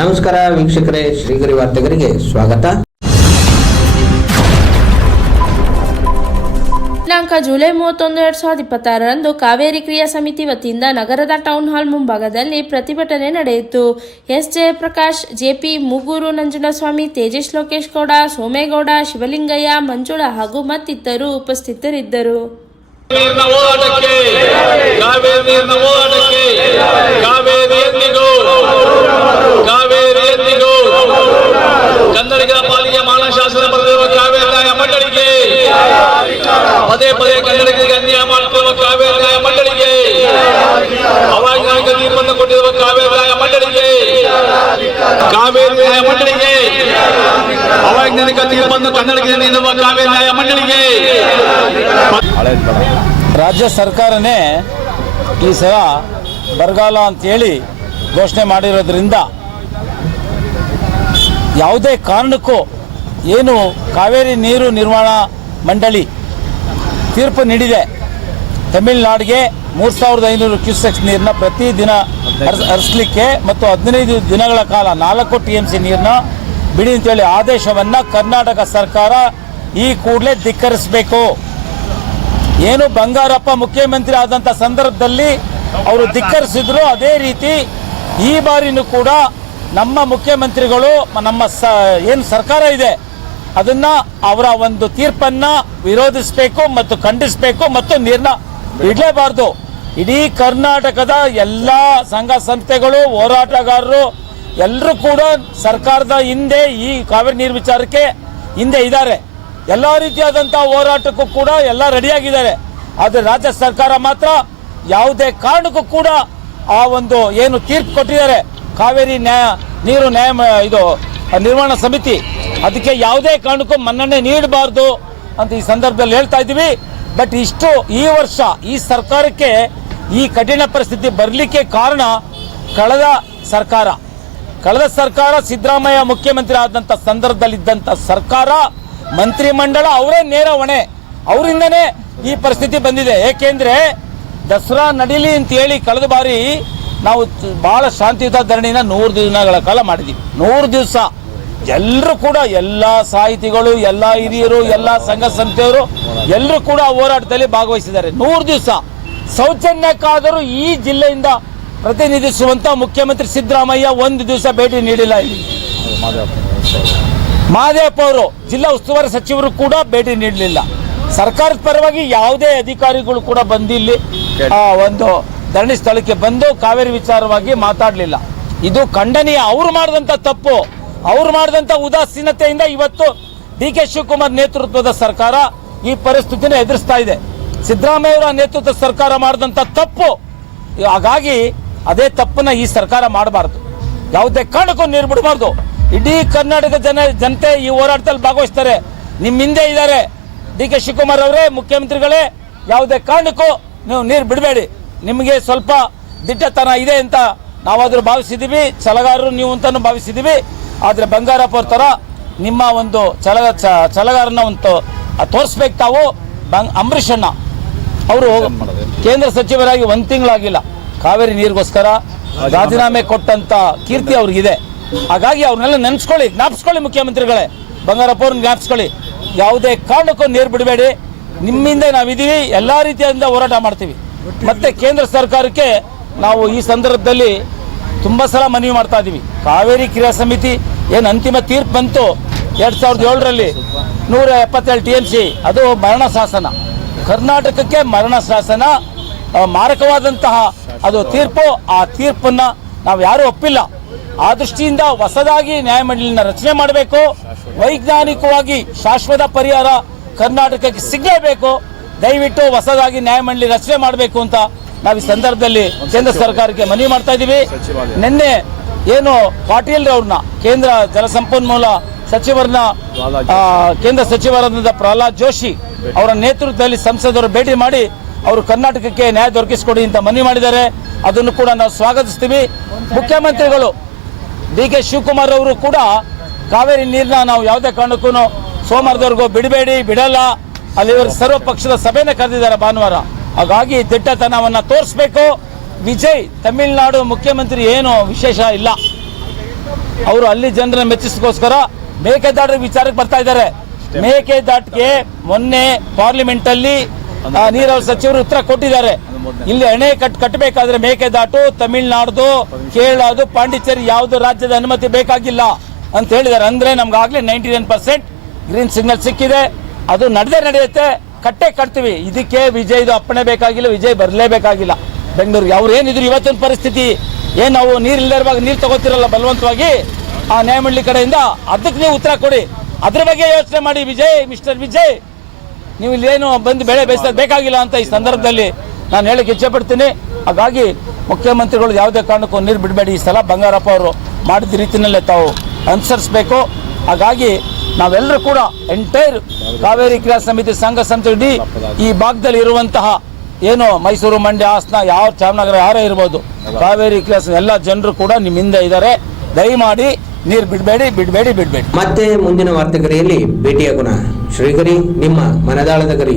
ನಮಸ್ಕಾರ ವೀಕ್ಷಕರೇ, ಶ್ರೀಗರಿ ವಾರ್ತೆಗರಿಗೆ ಸ್ವಾಗತ. ದಿನಾಂಕ ಜುಲೈ 31, 2026ರಂದು ಕಾವೇರಿ ಕ್ರಿಯಾ ಸಮಿತಿ ವತಿಯಿಂದ ನಗರದ ಟೌನ್ ಹಾಲ್ ಮುಂಭಾಗದಲ್ಲಿ ಪ್ರತಿಭಟನೆ ನಡೆಯಿತು. ಎಸ್ ಜಯಪ್ರಕಾಶ್, ಜೆಪಿ ಮೂಗೂರು, ನಂಜುಂಡಸ್ವಾಮಿ, ತೇಜೇಶ್, ಲೋಕೇಶ್ ಗೌಡ, ಸೋಮೇಗೌಡ, ಶಿವಲಿಂಗಯ್ಯ, ಮಂಜುಳಾ ಹಾಗೂ ಮತ್ತಿತರರು ಉಪಸ್ಥಿತರಿದ್ದರು. ಕನ್ನಡಿಗರ ಪಾಲಿಗೆ ಮಾನಶಾಸನ ಬರೆದಿರುವ ಕಾವೇರಿ ನ್ಯಾಯ ಮಂಡಳಿಗೆ, ಪದೇ ಪದೇ ಕನ್ನಡಿಗರಿಗೆ ಅನ್ಯಾಯ ಮಾಡುತ್ತಿರುವ ಕಾವೇರಿ ನ್ಯಾಯ ಮಂಡಳಿಗೆ, ಅವೈಜ್ಞಾನಿಕ ತೀರ್ಪನ್ನು ಕೊಟ್ಟಿರುವ ಕಾವೇರಿ ನ್ಯಾಯ ಮಂಡಳಿಗೆ, ಕಾವೇರಿ ನ್ಯಾಯ ಮಂಡಳಿಗೆ, ಅವೈಜ್ಞಾನಿಕ ತೀರ್ಪನ್ನು ಕನ್ನಡಿಗರಿಗೆ ನೀಡುವ ಕಾವೇರಿ ನ್ಯಾಯ ಮಂಡಳಿಗೆ. ರಾಜ್ಯ ಸರ್ಕಾರನೇ ಈ ಸಲ ಬರಗಾಲ ಅಂತೇಳಿ ಘೋಷಣೆ ಮಾಡಿರೋದ್ರಿಂದ ಯಾವುದೇ ಕಾರಣಕ್ಕೂ ಏನು ಕಾವೇರಿ ನೀರು ನಿರ್ವಹಣಾ ಮಂಡಳಿ ತೀರ್ಪು ನೀಡಿದೆ, ತಮಿಳುನಾಡಿಗೆ 3500 ಕ್ಯೂಸೆಕ್ಸ್ ನೀರನ್ನ ಪ್ರತಿದಿನ ಹರಿಸಲಿಕ್ಕೆ ಮತ್ತು 15 ದಿನಗಳ ಕಾಲ 4 TMC ನೀರನ್ನ ಬಿಡಿ ಅಂತೇಳಿ ಆದೇಶವನ್ನು ಕರ್ನಾಟಕ ಸರ್ಕಾರ ಈ ಕೂಡಲೇ ಧಿಕ್ಕರಿಸಬೇಕು. ಏನು ಬಂಗಾರಪ್ಪ ಮುಖ್ಯಮಂತ್ರಿ ಆದಂಥ ಸಂದರ್ಭದಲ್ಲಿ ಅವರು ಧಿಕ್ಕರಿಸಿದ್ರು, ಅದೇ ರೀತಿ ಈ ಬಾರಿನೂ ಕೂಡ ನಮ್ಮ ಮುಖ್ಯಮಂತ್ರಿಗಳು ನಮ್ಮ ಏನು ಸರ್ಕಾರ ಇದೆ ಅದನ್ನು ಅವರ ಒಂದು ತೀರ್ಪನ್ನು ವಿರೋಧಿಸಬೇಕು ಮತ್ತು ಖಂಡಿಸಬೇಕು ಮತ್ತು ನೀರನ್ನ ಬಿಡಲೇಬಾರ್ದು. ಇಡೀ ಕರ್ನಾಟಕದ ಎಲ್ಲ ಸಂಘ ಸಂಸ್ಥೆಗಳು, ಹೋರಾಟಗಾರರು ಎಲ್ಲರೂ ಕೂಡ ಸರ್ಕಾರದ ಹಿಂದೆ ಈ ಕಾವೇರಿ ನೀರು ವಿಚಾರಕ್ಕೆ ಹಿಂದೆ ಇದ್ದಾರೆ. ಎಲ್ಲ ರೀತಿಯಾದಂಥ ಹೋರಾಟಕ್ಕೂ ಕೂಡ ಎಲ್ಲ ರೆಡಿಯಾಗಿದ್ದಾರೆ. ಆದರೆ ರಾಜ್ಯ ಸರ್ಕಾರ ಮಾತ್ರ ಯಾವುದೇ ಕಾರಣಕ್ಕೂ ಕೂಡ ಆ ಒಂದು ಏನು ತೀರ್ಪು ಕೊಟ್ಟಿದ್ದಾರೆ ಕಾವೇರಿ ನೀರು ನಿರ್ವಹಣಾ ಸಮಿತಿ, ಅದಕ್ಕೆ ಯಾವುದೇ ಕಾರಣಕ್ಕೂ ಮನ್ನಣೆ ನೀಡಬಾರ್ದು ಅಂತ ಈ ಸಂದರ್ಭದಲ್ಲಿ ಹೇಳ್ತಾ ಇದ್ದೀವಿ. ಬಟ್ ಈ ವರ್ಷ ಈ ಸರ್ಕಾರಕ್ಕೆ ಈ ಕಠಿಣ ಪರಿಸ್ಥಿತಿ ಬರಲಿಕ್ಕೆ ಕಾರಣ ಕಳೆದ ಸರ್ಕಾರ ಸಿದ್ದರಾಮಯ್ಯ ಮುಖ್ಯಮಂತ್ರಿ ಆದಂಥ ಸಂದರ್ಭದಲ್ಲಿದ್ದಂಥ ಸರ್ಕಾರ, ಮಂತ್ರಿಮಂಡಳ ಅವರೇ ನೇರ ಹೊಣೆ, ಅವರಿಂದನೇ ಈ ಪರಿಸ್ಥಿತಿ ಬಂದಿದೆ. ಏಕೆಂದರೆ ದಸರಾ ನಡೀಲಿ ಅಂತ ಹೇಳಿ ಕಳೆದ ಬಾರಿ ನಾವು ಬಹಳ ಶಾಂತಿಯುತ ಧರಣಿನ 100 ದಿನಗಳ ಕಾಲ ಮಾಡಿದ್ದೀವಿ. 100 ದಿವಸ ಎಲ್ಲರೂ ಕೂಡ, ಎಲ್ಲ ಸಾಹಿತಿಗಳು, ಎಲ್ಲ ಹಿರಿಯರು, ಎಲ್ಲ ಸಂಘ ಸಂಸ್ಥೆಯವರು ಎಲ್ಲರೂ ಕೂಡ ಹೋರಾಟದಲ್ಲಿ ಭಾಗವಹಿಸಿದ್ದಾರೆ. 100 ದಿವಸ ಸೌಜನ್ಯಕ್ಕಾದರೂ ಈ ಜಿಲ್ಲೆಯಿಂದ ಪ್ರತಿನಿಧಿಸುವಂತ ಮುಖ್ಯಮಂತ್ರಿ ಸಿದ್ದರಾಮಯ್ಯ 1 ದಿವಸ ಭೇಟಿ ನೀಡಿಲ್ಲ. ಇಲ್ಲಿ ಮಹದೇವಪ್ಪ ಅವರು ಜಿಲ್ಲಾ ಉಸ್ತುವಾರಿ ಸಚಿವರು ಕೂಡ ಭೇಟಿ ನೀಡಲಿಲ್ಲ. ಸರ್ಕಾರದ ಪರವಾಗಿ ಯಾವುದೇ ಅಧಿಕಾರಿಗಳು ಕೂಡ ಬಂದಿಲ್ಲಿ ಒಂದು ಧರಣಿ ಸ್ಥಳಕ್ಕೆ ಬಂದು ಕಾವೇರಿ ವಿಚಾರವಾಗಿ ಮಾತಾಡಲಿಲ್ಲ. ಇದು ಖಂಡನೀಯ. ಅವರು ಮಾಡಿದಂಥ ತಪ್ಪು, ಅವರು ಮಾಡಿದಂಥ ಉದಾಸೀನತೆಯಿಂದ ಇವತ್ತು DK ಶಿವಕುಮಾರ್ ನೇತೃತ್ವದ ಸರ್ಕಾರ ಈ ಪರಿಸ್ಥಿತಿನ ಎದುರಿಸ್ತಾ ಇದೆ. ಸಿದ್ದರಾಮಯ್ಯ ಅವರ ನೇತೃತ್ವದ ಸರ್ಕಾರ ಮಾಡಿದಂಥ ತಪ್ಪು, ಹಾಗಾಗಿ ಅದೇ ತಪ್ಪನ್ನ ಈ ಸರ್ಕಾರ ಮಾಡಬಾರ್ದು. ಯಾವುದೇ ಕಾರಣಕ್ಕೂ ನೀರು ಬಿಡಬಾರ್ದು. ಇಡೀ ಕರ್ನಾಟಕ ಜನತೆ ಈ ಹೋರಾಟದಲ್ಲಿ ಭಾಗವಹಿಸ್ತಾರೆ, ನಿಮ್ಮ ಹಿಂದೆ ಇದ್ದಾರೆ. DK ಶಿವಕುಮಾರ್ ಅವರೇ, ಮುಖ್ಯಮಂತ್ರಿಗಳೇ, ಯಾವುದೇ ಕಾರಣಕ್ಕೂ ನೀವು ನೀರು ಬಿಡಬೇಡಿ. ನಿಮಗೆ ಸ್ವಲ್ಪ ದಿಟ್ಟತನ ಇದೆ ಅಂತ ನಾವಾದರೂ ಭಾವಿಸಿದ್ದೀವಿ, ಛಲಗಾರರು ನೀವು ಅಂತಾನು ಭಾವಿಸಿದ್ದೀವಿ. ಆದರೆ ಬಂಗಾರಪ್ಪ ಅವ್ರ ಥರ ನಿಮ್ಮ ಒಂದು ಛಲಗಾರನ ಒಂದು ತೋರಿಸ್ಬೇಕು ತಾವು. ಅಂಬರೀಷ್ ಅಣ್ಣ ಅವರು ಕೇಂದ್ರ ಸಚಿವರಾಗಿ 1 ತಿಂಗಳಾಗಿಲ್ಲ, ಕಾವೇರಿ ನೀರಿಗೋಸ್ಕರ ರಾಜೀನಾಮೆ ಕೊಟ್ಟಂತ ಕೀರ್ತಿ ಅವ್ರಿಗಿದೆ. ಹಾಗಾಗಿ ಅವ್ರನ್ನೆಲ್ಲ ಜ್ಞಾಪಿಸ್ಕೊಳ್ಳಿ ಮುಖ್ಯಮಂತ್ರಿಗಳೇ, ಬಂಗಾರಪ್ಪ ಅವ್ರನ್ನ ಜ್ಞಾಪಿಸ್ಕೊಳ್ಳಿ. ಯಾವುದೇ ಕಾರಣಕ್ಕೂ ನೀರು ಬಿಡಬೇಡಿ. ನಿಮ್ಮಿಂದ ನಾವಿದ್ದೀವಿ, ಎಲ್ಲ ರೀತಿಯಿಂದ ಹೋರಾಟ ಮಾಡ್ತೀವಿ. ಮತ್ತೆ ಕೇಂದ್ರ ಸರ್ಕಾರಕ್ಕೆ ನಾವು ಈ ಸಂದರ್ಭದಲ್ಲಿ ತುಂಬ ಸಲ ಮನವಿ ಮಾಡ್ತಾ ಇದ್ದೀವಿ. ಕಾವೇರಿ ಕ್ರಿಯಾ ಸಮಿತಿ ಏನು ಅಂತಿಮ ತೀರ್ಪು ಬಂತು 2007ರಲ್ಲಿ 177 TMC, ಅದು ಮರಣ ಶಾಸನ, ಕರ್ನಾಟಕಕ್ಕೆ ಮರಣ ಶಾಸನ, ಮಾರಕವಾದಂತಹ ಅದು ತೀರ್ಪು. ಆ ತೀರ್ಪನ್ನು ನಾವು ಯಾರೂ ಒಪ್ಪಿಲ್ಲ. ಆ ದೃಷ್ಟಿಯಿಂದ ಹೊಸದಾಗಿ ನ್ಯಾಯಮಂಡಳಿನ ರಚನೆ ಮಾಡಬೇಕು. ವೈಜ್ಞಾನಿಕವಾಗಿ ಶಾಶ್ವತ ಪರಿಹಾರ ಕರ್ನಾಟಕಕ್ಕೆ ಸಿಗಲೇಬೇಕು. ದಯವಿಟ್ಟು ಹೊಸದಾಗಿ ನ್ಯಾಯಮಂಡಳಿ ರಚನೆ ಮಾಡಬೇಕು ಅಂತ ನಾವು ಈ ಸಂದರ್ಭದಲ್ಲಿ ಕೇಂದ್ರ ಸರ್ಕಾರಕ್ಕೆ ಮನವಿ ಮಾಡ್ತಾ ಇದ್ದೀವಿ. ನಿನ್ನೆ ಏನು ಪಾಟೀಲ್ ಅವ್ರನ್ನ ಕೇಂದ್ರ ಜಲಸಂಪನ್ಮೂಲ ಸಚಿವರನ್ನ ಕೇಂದ್ರ ಸಚಿವರಾದ ಪ್ರಹ್ಲಾದ್ ಜೋಶಿ ಅವರ ನೇತೃತ್ವದಲ್ಲಿ ಸಂಸದರು ಭೇಟಿ ಮಾಡಿ ಅವರು ಕರ್ನಾಟಕಕ್ಕೆ ನ್ಯಾಯ ದೊರಕಿಸಿಕೊಡಿ ಅಂತ ಮನವಿ ಮಾಡಿದ್ದಾರೆ. ಅದನ್ನು ಕೂಡ ನಾವು ಸ್ವಾಗತಿಸ್ತೀವಿ. ಮುಖ್ಯಮಂತ್ರಿಗಳು DK ಶಿವಕುಮಾರ್ ಅವರು ಕೂಡ ಕಾವೇರಿ ನೀರನ್ನ ನಾವು ಯಾವುದೇ ಕಾರಣಕ್ಕೂ ಸೋಮವಾರದವರೆಗೂ ಬಿಡಲ್ಲ, ಅಲ್ಲಿ ಸರ್ವ ಪಕ್ಷದ ಸಭೆನೇ ಕರೆದಿದ್ದಾರೆ ಭಾನುವಾರ. ಹಾಗಾಗಿ ದಿಟ್ಟತನವನ್ನು ತೋರಿಸಬೇಕು. ವಿಜಯ್ ತಮಿಳುನಾಡು ಮುಖ್ಯಮಂತ್ರಿ ಏನು ವಿಶೇಷ ಇಲ್ಲ. ಅವರು ಅಲ್ಲಿ ಜನರನ್ನ ಮೆಚ್ಚಿಸೋಸ್ಕರ ಮೇಕೆದಾಟು ವಿಚಾರಕ್ಕೆ ಬರ್ತಾ ಇದ್ದಾರೆ. ಮೇಕೆದಾಟಿಗೆ ಮೊನ್ನೆ ಪಾರ್ಲಿಮೆಂಟ್ ಅಲ್ಲಿ ನೀರಾವರಿ ಸಚಿವರು ಉತ್ತರ ಕೊಟ್ಟಿದ್ದಾರೆ. ಇಲ್ಲಿ ಅಣೆ ಕಟ್ಟಬೇಕಾದ್ರೆ ಮೇಕೆದಾಟು ತಮಿಳುನಾಡು, ಕೇರಳ, ಪಾಂಡಿಚೇರಿ ಯಾವುದು ರಾಜ್ಯದ ಅನುಮತಿ ಬೇಕಾಗಿಲ್ಲ ಅಂತ ಹೇಳಿದ್ದಾರೆ. ಅಂದ್ರೆ ನಮ್ಗಾಗ್ಲೇ 99% ಗ್ರೀನ್ ಸಿಗ್ನಲ್ ಸಿಕ್ಕಿದೆ. ಅದು ನಡೆಯುತ್ತೆ, ಕಟ್ತೀವಿ. ಇದಕ್ಕೆ ವಿಜಯ್ದು ಅಪ್ಪಣೆ ಬೇಕಾಗಿಲ್ಲ, ವಿಜಯ್ ಬರಲೇಬೇಕಾಗಿಲ್ಲ ಬೆಂಗಳೂರಿಗೆ. ಅವ್ರು ಏನಿದ್ರು ಇವತ್ತಿನ ಪರಿಸ್ಥಿತಿ ಏನು, ನಾವು ನೀರು ಇಲ್ಲದೆ ಇರುವಾಗ ನೀರು ತಗೋತಿರಲ್ಲ ಬಲವಂತವಾಗಿ ಆ ನ್ಯಾಯಮಂಡಳಿ ಕಡೆಯಿಂದ, ಅದಕ್ಕೆ ನೀವು ಉತ್ತರ ಕೊಡಿ. ಅದ್ರ ಬಗ್ಗೆ ಯೋಚನೆ ಮಾಡಿ ವಿಜಯ್, ಮಿಸ್ಟರ್ ವಿಜಯ್. ನೀವು ಇಲ್ಲೇನು ಬಂದು ಬೆಳೆ ಬೇಯಿಸೋದು ಬೇಕಾಗಿಲ್ಲ ಅಂತ ಈ ಸಂದರ್ಭದಲ್ಲಿ ನಾನು ಹೇಳಕ್ಕೆ ಇಚ್ಛೆ ಪಡ್ತೀನಿ. ಹಾಗಾಗಿ ಮುಖ್ಯಮಂತ್ರಿಗಳು ಯಾವುದೇ ಕಾರಣಕ್ಕೂ ನೀರು ಬಿಡಬೇಡಿ. ಈ ಸಲ ಬಂಗಾರಪ್ಪ ಅವರು ಮಾಡಿದ ರೀತಿಯಲ್ಲೇ ತಾವು ಅನುಸರಿಸಬೇಕು. ಹಾಗಾಗಿ ನಾವೆಲ್ಲರೂ ಕೂಡ ಎಂಟೈರ್ ಕಾವೇರಿ ಕ್ರಿಯಾ ಸಮಿತಿ ಸಂಘ ಸಂಸ್ಥೆ ಈ ಭಾಗದಲ್ಲಿ ಇರುವಂತಹ ಏನು ಮೈಸೂರು, ಮಂಡ್ಯ, ಹಾಸನ, ಯಾವ ಚಾಮನಗರ ಯಾರೇ ಇರ್ಬೋದು, ಕಾವೇರಿ ಕ್ರಿಯಾ ಎಲ್ಲ ಜನರು ಕೂಡ ನಿಮ್ಮ ಹಿಂದೆ ಇದ್ದಾರೆ. ದಯಮಾಡಿ ನೀರು ಬಿಡಬೇಡಿ. ಮತ್ತೆ ಮುಂದಿನ ವಾರ್ತೆಗರಿಯಲ್ಲಿ ಭೇಟಿಯಾಗೋಣ. ಶ್ರೀಗರಿ, ನಿಮ್ಮ ಮನದಾಳದ ಗರಿ.